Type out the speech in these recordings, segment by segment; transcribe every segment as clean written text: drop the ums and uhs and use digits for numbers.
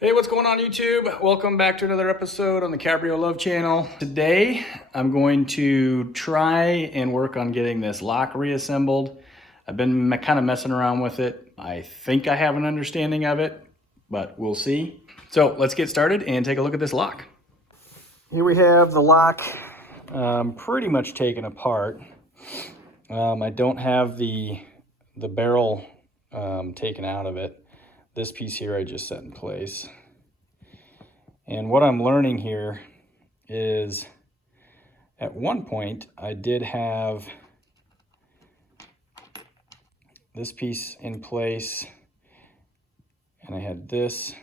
Hey, what's going on YouTube? Welcome back to another episode on the Cabrio Love channel. Today, I'm going to try and work on getting this lock reassembled. I've been kind of messing around with it. I think I have an understanding of it, but we'll see. So let's get started and take a look at this lock. Here we have the lock pretty much taken apart. I don't have the barrel taken out of it. This piece here I just set in place. And what I'm learning here is at one point I did have this piece in place and I had this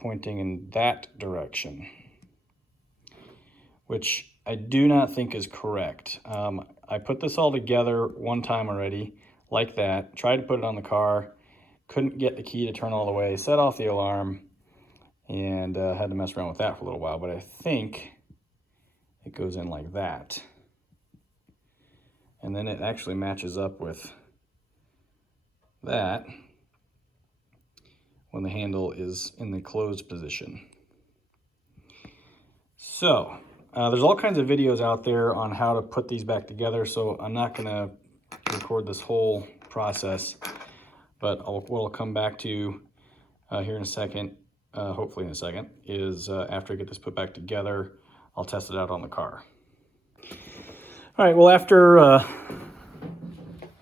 pointing in that direction, which I do not think is correct. I put this all together one time already like that, tried to put it on the car, couldn't get the key to turn all the way, set off the alarm, and had to mess around with that for a little while. But I think it goes in like that. And then it actually matches up with that when the handle is in the closed position. So there's all kinds of videos out there on how to put these back together, so I'm not gonna record this whole process. But what I'll come back to here in a second, hopefully in a second, is after I get this put back together, I'll test it out on the car. All right, well, after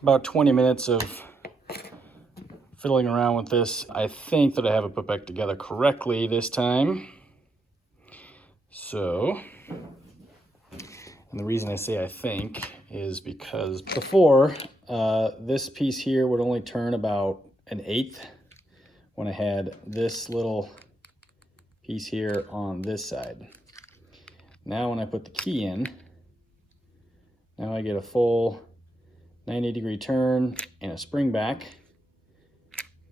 about 20 minutes of fiddling around with this, I think that I have it put back together correctly this time. So, and the reason I say I think is because before, this piece here would only turn about 1/8 when I had this little piece here on this side. Now when I put the key in, now I get a full 90-degree turn and a spring back.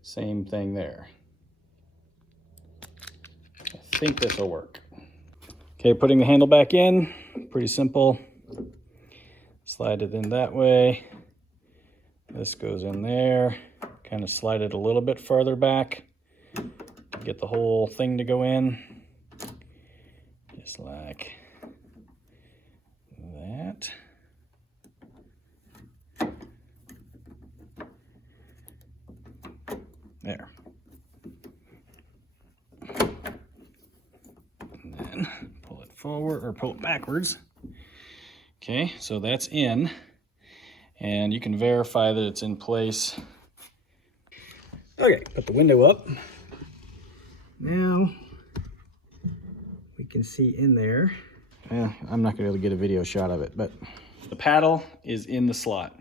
Same thing there. I think this will work. Okay, putting the handle back in, pretty simple. Slide it in that way. This goes in there. Kind of slide it a little bit farther back to get the whole thing to go in. Just like that. There. And then pull it forward or pull it backwards. Okay, so that's in. And you can verify that it's in place. Okay, put the window up. Now we can see in there. I'm not gonna be able to get a video shot of it, but the paddle is in the slot.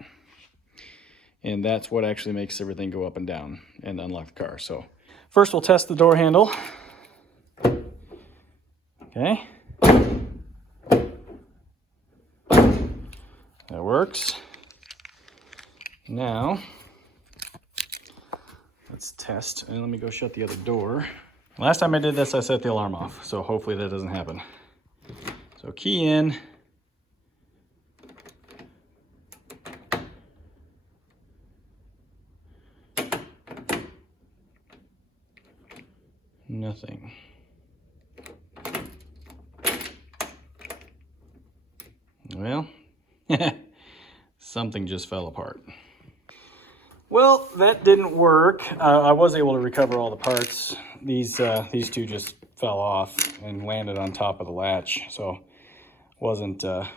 And that's what actually makes everything go up and down and unlock the car. So first we'll test the door handle. Okay. That works. Now, let's test, and let me go shut the other door. Last time I did this, I set the alarm off, so hopefully that doesn't happen. So key in. Nothing. Well, something just fell apart. Well, that didn't work. I was able to recover all the parts. These two just fell off and landed on top of the latch, so wasn't a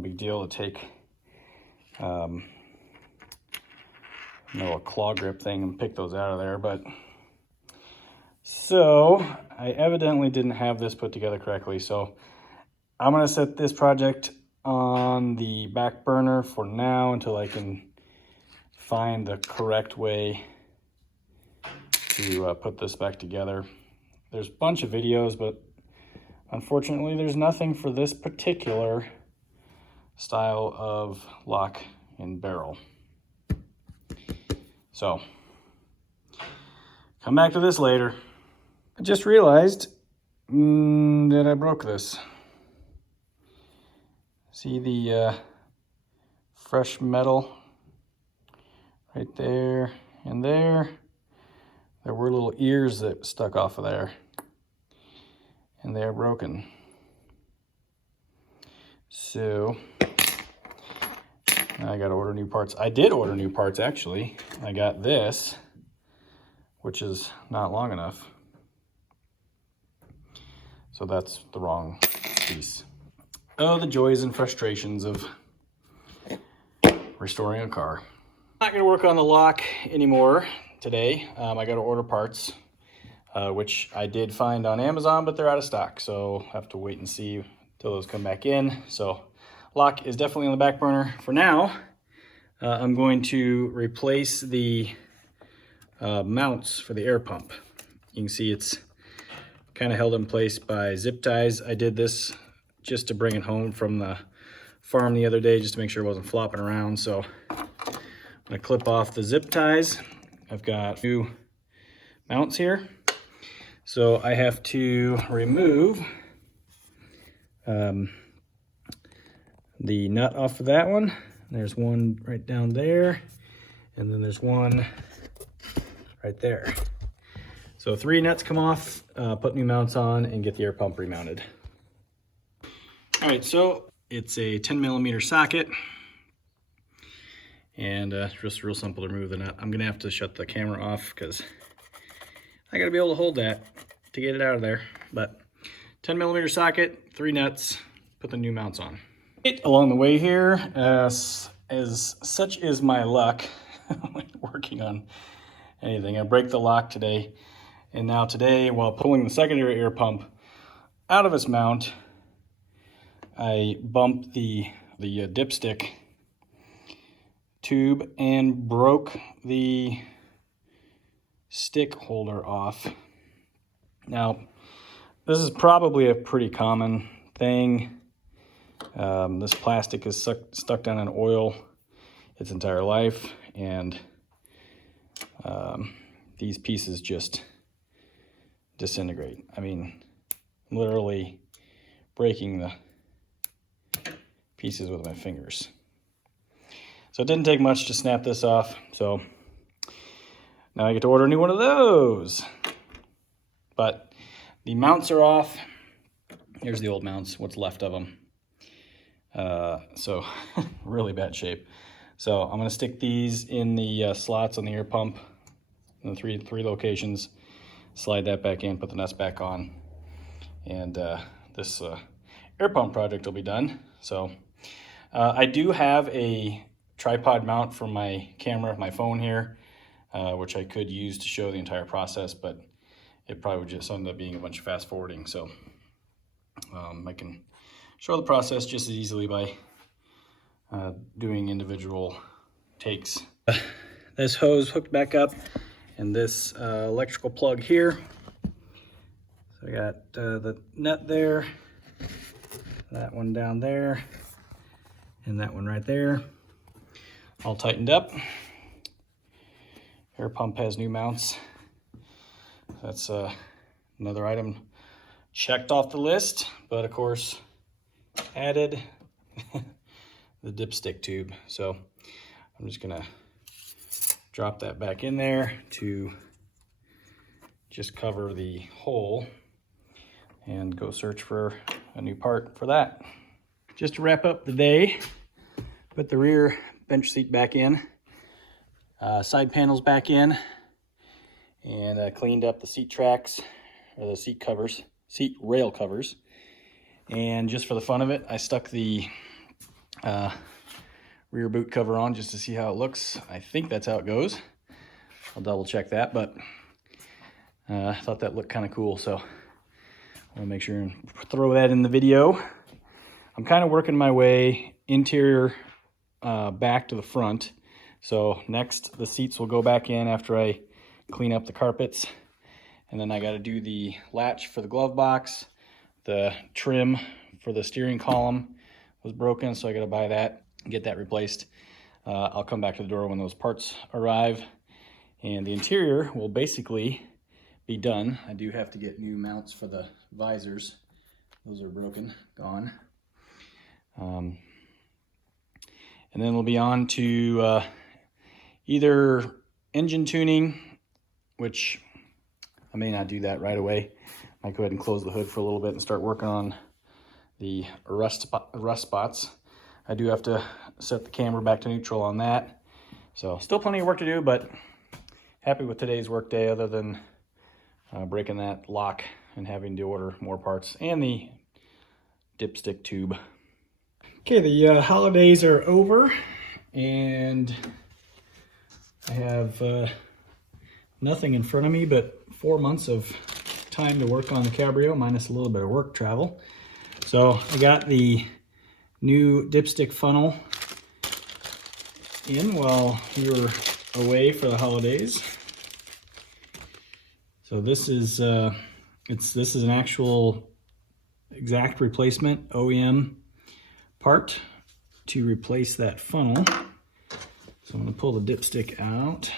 big deal to take a claw grip thing and pick those out of there. But so I evidently didn't have this put together correctly. So I'm gonna set this project on the back burner for now until I can find the correct way to put this back together. There's a bunch of videos, but unfortunately there's nothing for this particular style of lock and barrel. So, come back to this later. I just realized that I broke this. See the fresh metal right there and there. There were little ears that stuck off of there, and they are broken. So now I got to order new parts. I did order new parts, actually. I got this, which is not long enough. So that's the wrong piece. Oh, the joys and frustrations of restoring a car. Not gonna work on the lock anymore today. I gotta order parts, which I did find on Amazon, but they're out of stock. So I have to wait and see till those come back in. So lock is definitely on the back burner for now. I'm going to replace the mounts for the air pump. You can see it's kind of held in place by zip ties. I did this just to bring it home from the farm the other day, just to make sure it wasn't flopping around. So I'm gonna clip off the zip ties. I've got 2 mounts here. So I have to remove the nut off of that one. There's one right down there, and then there's one right there. So 3 nuts come off, put new mounts on, and get the air pump remounted. All right, so it's a 10mm socket, and just real simple to remove the nut. I'm gonna have to shut the camera off because I gotta be able to hold that to get it out of there. But 10mm socket, 3 nuts, put the new mounts on. Along the way here, as such is my luck, working on anything. I break the lock today. And now today, while pulling the secondary air pump out of its mount, I bumped the dipstick tube and broke the stick holder off. Now, this is probably a pretty common thing. This plastic is stuck down in oil its entire life, and these pieces just disintegrate. I mean, literally breaking the pieces with my fingers. So it didn't take much to snap this off. So now I get to order a new one of those. But the mounts are off. Here's the old mounts, what's left of them. So really bad shape. So I'm gonna stick these in the slots on the air pump in the three locations. Slide that back in, put the nuts back on, and this air pump project will be done. So I do have a tripod mount for my camera, my phone here, which I could use to show the entire process, but it probably would just end up being a bunch of fast forwarding. So I can show the process just as easily by doing individual takes. This hose hooked back up, and this electrical plug here. So I got the nut there, that one down there, and that one right there, all tightened up. Air pump has new mounts. That's another item checked off the list, but of course added the dipstick tube. So I'm just gonna drop that back in there to just cover the hole and go search for a new part for that. Just to wrap up the day, put the rear bench seat back in, side panels back in, and cleaned up the seat tracks, or the seat covers, seat rail covers. And just for the fun of it, I stuck the rear boot cover on just to see how it looks. I think that's how it goes. I'll double check that, but I thought that looked kind of cool, so I'll make sure and throw that in the video. I'm kind of working my way interior back to the front. So next, the seats will go back in after I clean up the carpets. And then I got to do the latch for the glove box. The trim for the steering column was broken, so I got to buy that and get that replaced. I'll come back to the door when those parts arrive. And the interior will basically be done. I do have to get new mounts for the visors. Those are broken, gone. And then we'll be on to either engine tuning, which I may not do that right away. I might go ahead and close the hood for a little bit and start working on the rust spots. I do have to set the camera back to neutral on that. So still plenty of work to do, but happy with today's work day other than breaking that lock and having to order more parts and the dipstick tube. Okay, the holidays are over and I have nothing in front of me but 4 months of time to work on the Cabrio minus a little bit of work travel. So I got the new dipstick funnel in while we were away for the holidays. So this is this is an actual exact replacement OEM part to replace that funnel. So I'm going to pull the dipstick out.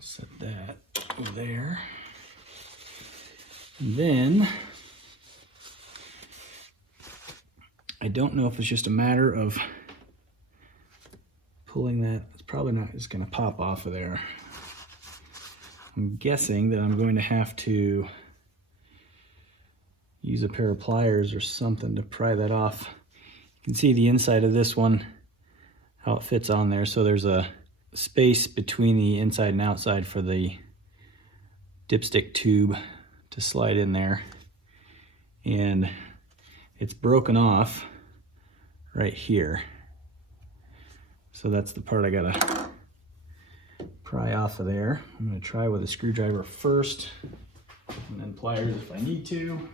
Set that over there. And then I don't know if it's just a matter of pulling that. It's probably not just going to pop off of there. I'm guessing that I'm going to have to use a pair of pliers or something to pry that off. You can see the inside of this one, how it fits on there. So there's a space between the inside and outside for the dipstick tube to slide in there. And it's broken off right here. So that's the part I gotta pry off of there. I'm gonna try with a screwdriver first and then pliers if I need to.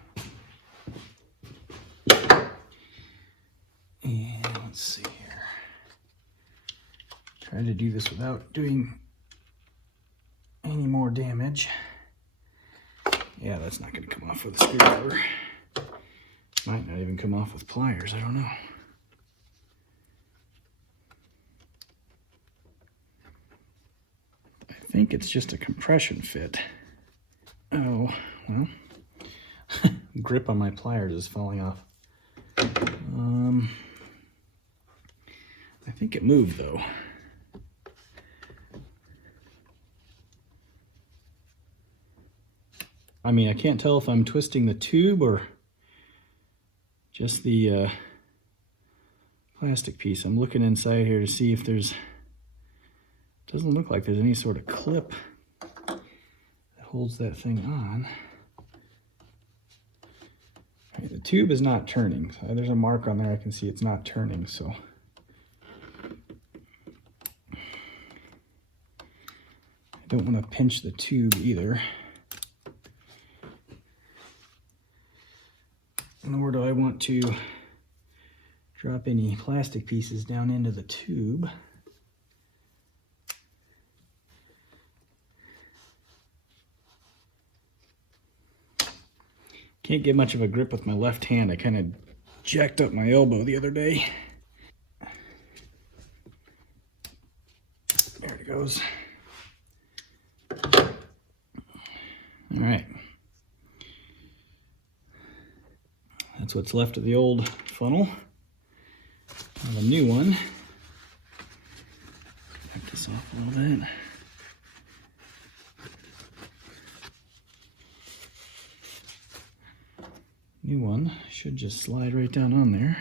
And let's see here. Try to do this without doing any more damage. Yeah, that's not gonna come off with a screwdriver. Might not even come off with pliers, I don't know. I think it's just a compression fit. Oh, well, grip on my pliers is falling off. I think it moved though. I mean, I can't tell if I'm twisting the tube or just the plastic piece. I'm looking inside here to see if there's, doesn't look like there's any sort of clip that holds that thing on. Right, the tube is not turning. So there's a mark on there. I can see it's not turning, so. I don't want to pinch the tube either. Nor do I want to drop any plastic pieces down into the tube. Can't get much of a grip with my left hand. I kind of jacked up my elbow the other day. There it goes. All right. That's what's left of the old funnel. Now the new one. Back this off a little bit. New one should just slide right down on there.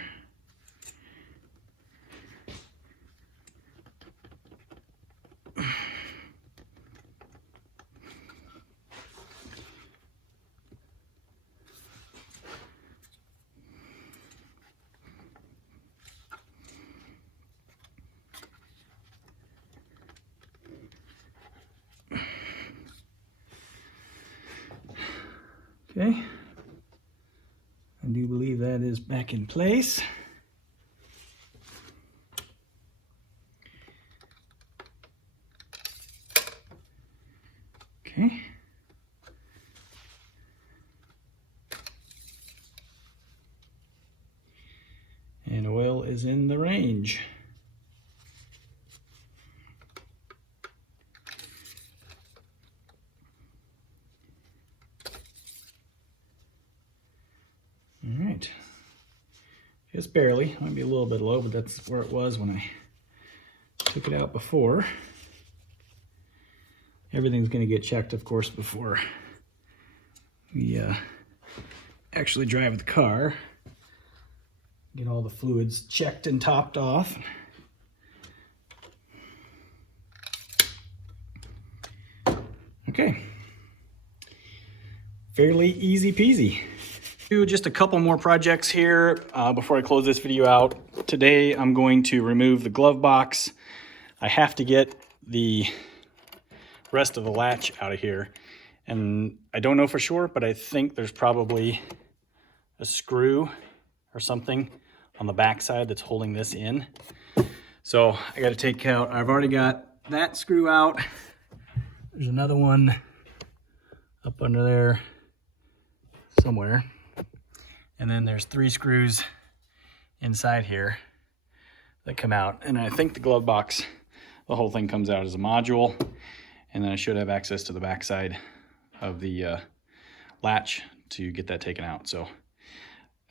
Okay, I do believe that is back in place. Okay. And oil is in the range. All right, just barely, might be a little bit low, but that's where it was when I took it out before. Everything's going to get checked, of course, before we actually drive the car. Get all the fluids checked and topped off. Okay. Fairly easy peasy. Do just a couple more projects here before I close this video out. Today I'm going to remove the glove box. I have to get the rest of the latch out of here, and I don't know for sure, but I think there's probably a screw or something on the back side that's holding this in. So I got to take out, I've already got that screw out. There's another one up under there somewhere. And then there's 3 screws inside here that come out. And I think the glove box, the whole thing comes out as a module. And then I should have access to the back side of the latch to get that taken out. So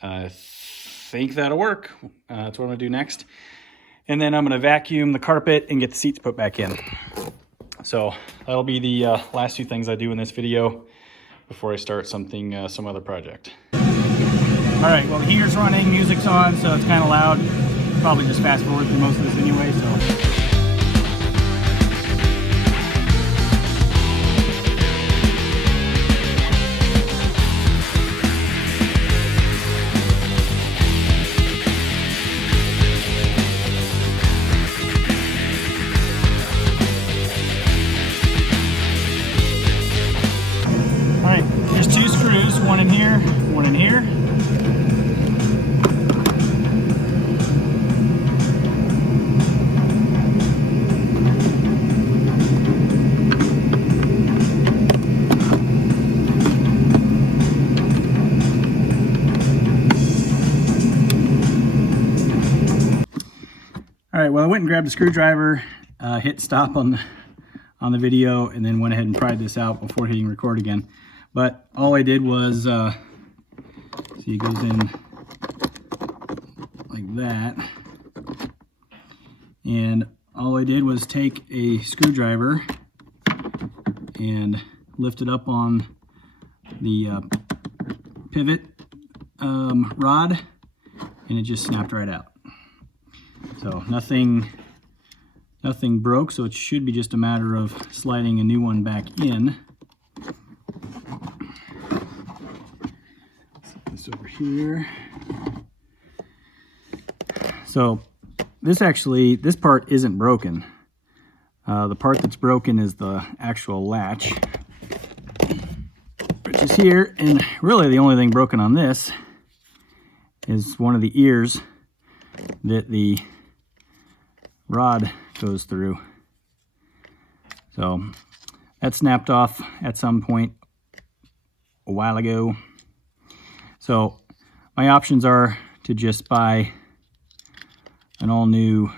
I think that'll work. That's what I'm gonna do next. And then I'm gonna vacuum the carpet and get the seats put back in. So that'll be the last 2 things I do in this video before I start something, some other project. All right, well the heater's running, music's on, so it's kind of loud. Probably just fast forward through most of this anyway, so. One in here, one in here. All right, well, I went and grabbed a screwdriver, hit stop on the video, and then went ahead and pried this out before hitting record again. But all I did was, see, it goes in like that. And all I did was take a screwdriver and lift it up on the pivot rod, and it just snapped right out. So nothing broke, so it should be just a matter of sliding a new one back in. Over here. So this part isn't broken. The part that's broken is the actual latch, which is here, and really the only thing broken on this is one of the ears that the rod goes through. So that snapped off at some point a while ago. So my options are to just buy an all new,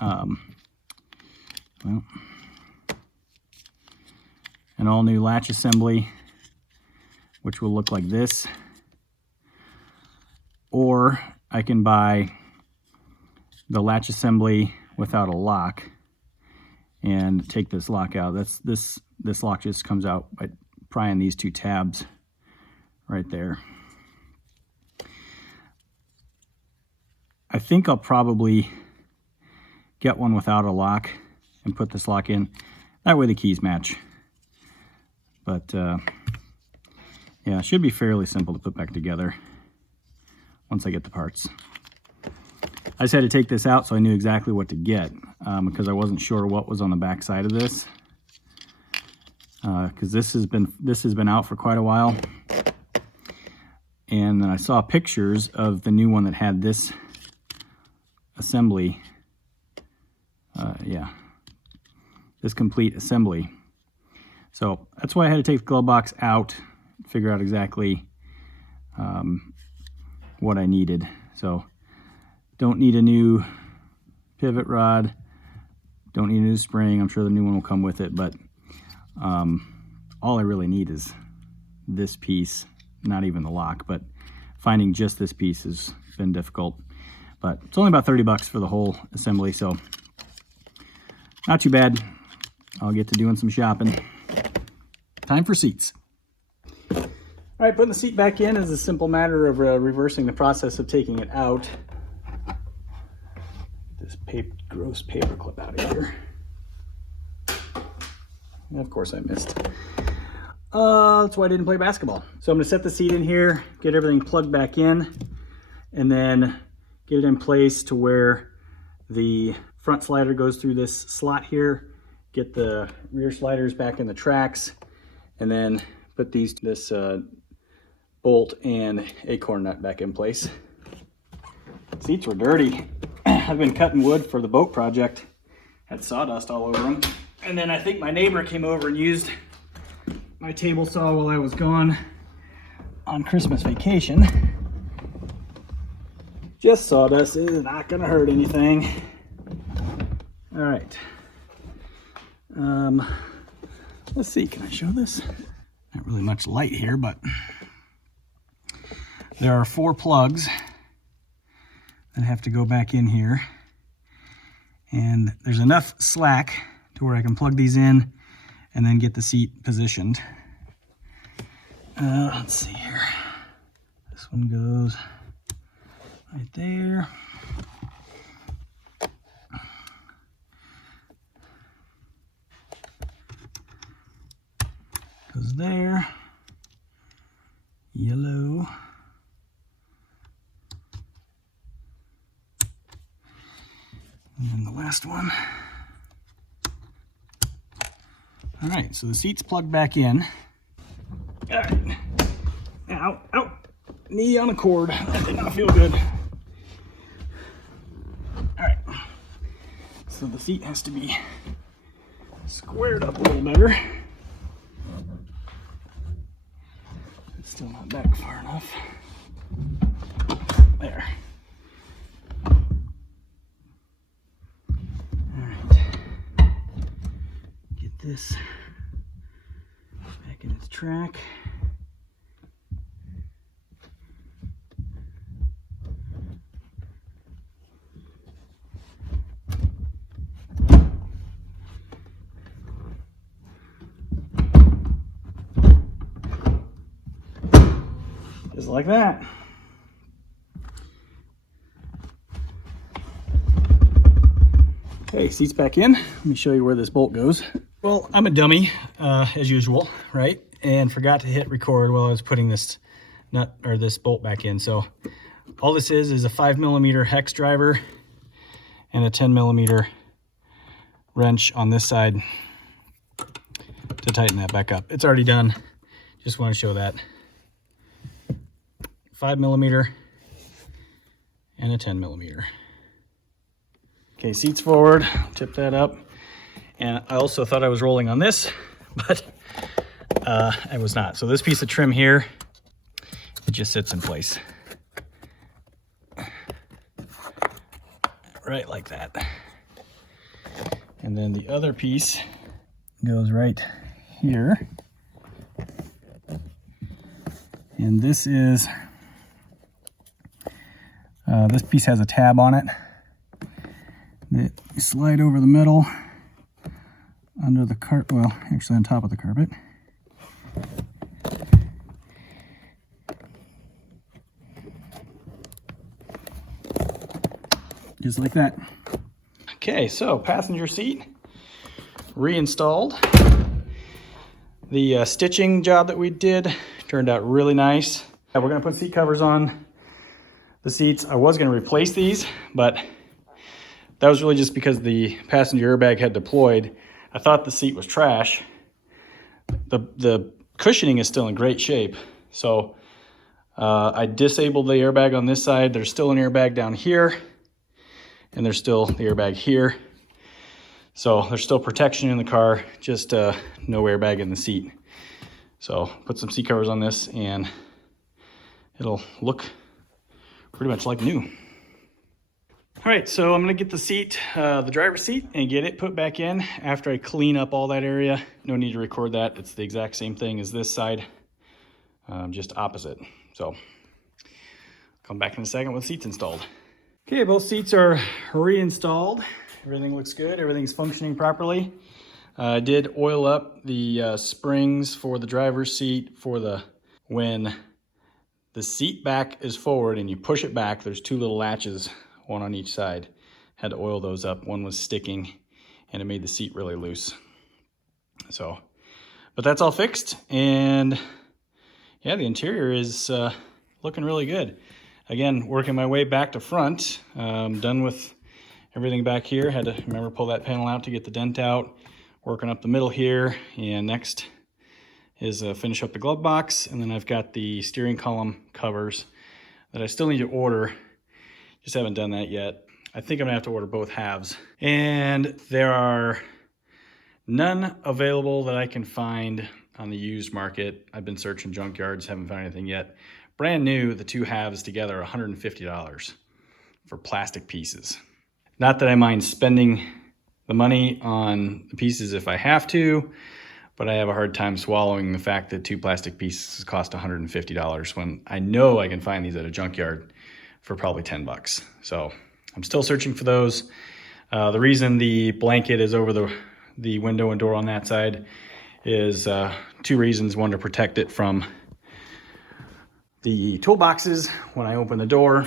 an all new latch assembly, which will look like this, or I can buy the latch assembly without a lock and take this lock out. This lock just comes out by prying these 2 tabs right there. I think I'll probably get one without a lock and put this lock in. That way the keys match. But yeah, it should be fairly simple to put back together once I get the parts. I just had to take this out so I knew exactly what to get because I wasn't sure what was on the back side of this. Because this has been out for quite a while. And then I saw pictures of the new one that had this assembly, this complete assembly. So that's why I had to take the glove box out, figure out exactly what I needed. So don't need a new pivot rod, don't need a new spring. I'm sure the new one will come with it, but all I really need is this piece, not even the lock, but finding just this piece has been difficult. But it's only about 30 bucks for the whole assembly, so Not too bad. I'll get to doing some shopping. Time for seats. All right, putting the seat back in is a simple matter of reversing the process of taking it out. This gross paper clip out of here. And of course I missed. That's why I didn't play basketball. So I'm gonna set the seat in here, get everything plugged back in, and then get it in place to where the front slider goes through this slot here, get the rear sliders back in the tracks, and then put this bolt and acorn nut back in place. Seats were dirty. I've been cutting wood for the boat project. Had sawdust all over them. And then I think my neighbor came over and used my table saw while I was gone on Christmas vacation. Just sawdust is not gonna hurt anything. All right. Let's see, can I show this? Not really much light here, but there are 4 plugs that have to go back in here. And there's enough slack to where I can plug these in and then get the seat positioned. Let's see here. This one goes right there. Goes there. Yellow. And then the last one. All right, so the seat's plugged back in. All right. Ow, ow. Knee on a cord. That did not feel good. All right. So the seat has to be squared up a little better. It's still not back far enough. There. This back in its track. Just like that. Okay, seat's back in. Let me show you where this bolt goes. Well, I'm a dummy, as usual, right? And forgot to hit record while I was putting this nut or this bolt back in. So all this is a 5mm hex driver and a 10mm wrench on this side to tighten that back up. It's already done. Just want to show that. 5mm and a 10mm. Okay, seats forward, tip that up. And I also thought I was rolling on this, but I was not. So this piece of trim here, it just sits in place. Right like that. And then the other piece goes right here. And this is, this piece has a tab on it that you slide over the metal under the carpet, well, actually on top of the carpet. Just like that. Okay, so passenger seat reinstalled. The stitching job that we did turned out really nice. We're gonna put seat covers on the seats. I was gonna replace these, but that was really just because the passenger airbag had deployed. I thought the seat was trash. The cushioning is still in great shape. So I disabled the airbag on this side. There's still an airbag down here, and there's still the airbag here. So there's still protection in the car, just no airbag in the seat. So put some seat covers on this and it'll look pretty much like new. All right, so I'm gonna get the seat, the driver's seat, and get it put back in after I clean up all that area. No need to record that. It's the exact same thing as this side, just opposite. So come back in a second with seats installed. Okay, both seats are reinstalled. Everything looks good. Everything's functioning properly. I did oil up the springs for the driver's seat when the seat back is forward and you push it back, there's two little latches, one on each side. Had to oil those up. One was sticking and it made the seat really loose. So, but that's all fixed, and yeah, the interior is looking really good. Again, working my way back to front. Done with everything back here. Had to remember pull that panel out to get the dent out. Working up the middle here, and next is finish up the glove box, and then I've got the steering column covers that I still need to order. Just haven't done that yet. I think I'm gonna have to order both halves. And there are none available that I can find on the used market. I've been searching junkyards, haven't found anything yet. Brand new, the two halves together are $150 for plastic pieces. Not that I mind spending the money on the pieces if I have to, but I have a hard time swallowing the fact that two plastic pieces cost $150 when I know I can find these at a junkyard for probably 10 bucks. So I'm still searching for those. The reason the blanket is over the window and door on that side is two reasons. One, to protect it from the toolboxes when I open the door,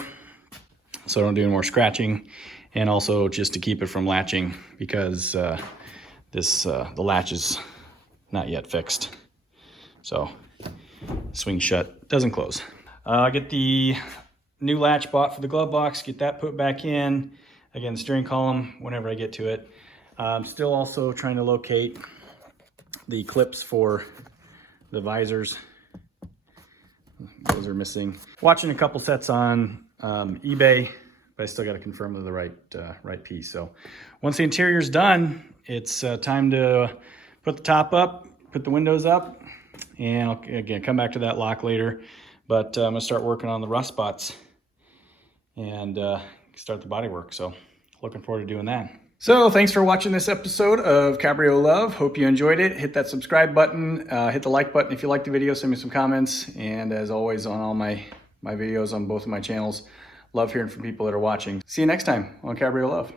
so I don't do any more scratching, and also just to keep it from latching, because the latch is not yet fixed. So swing shut, doesn't close. I'll get the new latch bought for the glove box, get that put back in. Again, the steering column, whenever I get to it. I'm still also trying to locate the clips for the visors. Those are missing. Watching a couple sets on eBay, but I still got to confirm they're the right piece. So once the interior's done, it's time to put the top up, put the windows up, and I'll again come back to that lock later. But I'm gonna start working on the rust spots and start the body work. So looking forward to doing that. So thanks for watching this episode of Cabrio Love. Hope you enjoyed it. Hit that subscribe button, hit the like button if you liked the video, send me some comments. And as always, on all my videos on both of my channels, love hearing from people that are watching. See you next time on Cabrio Love.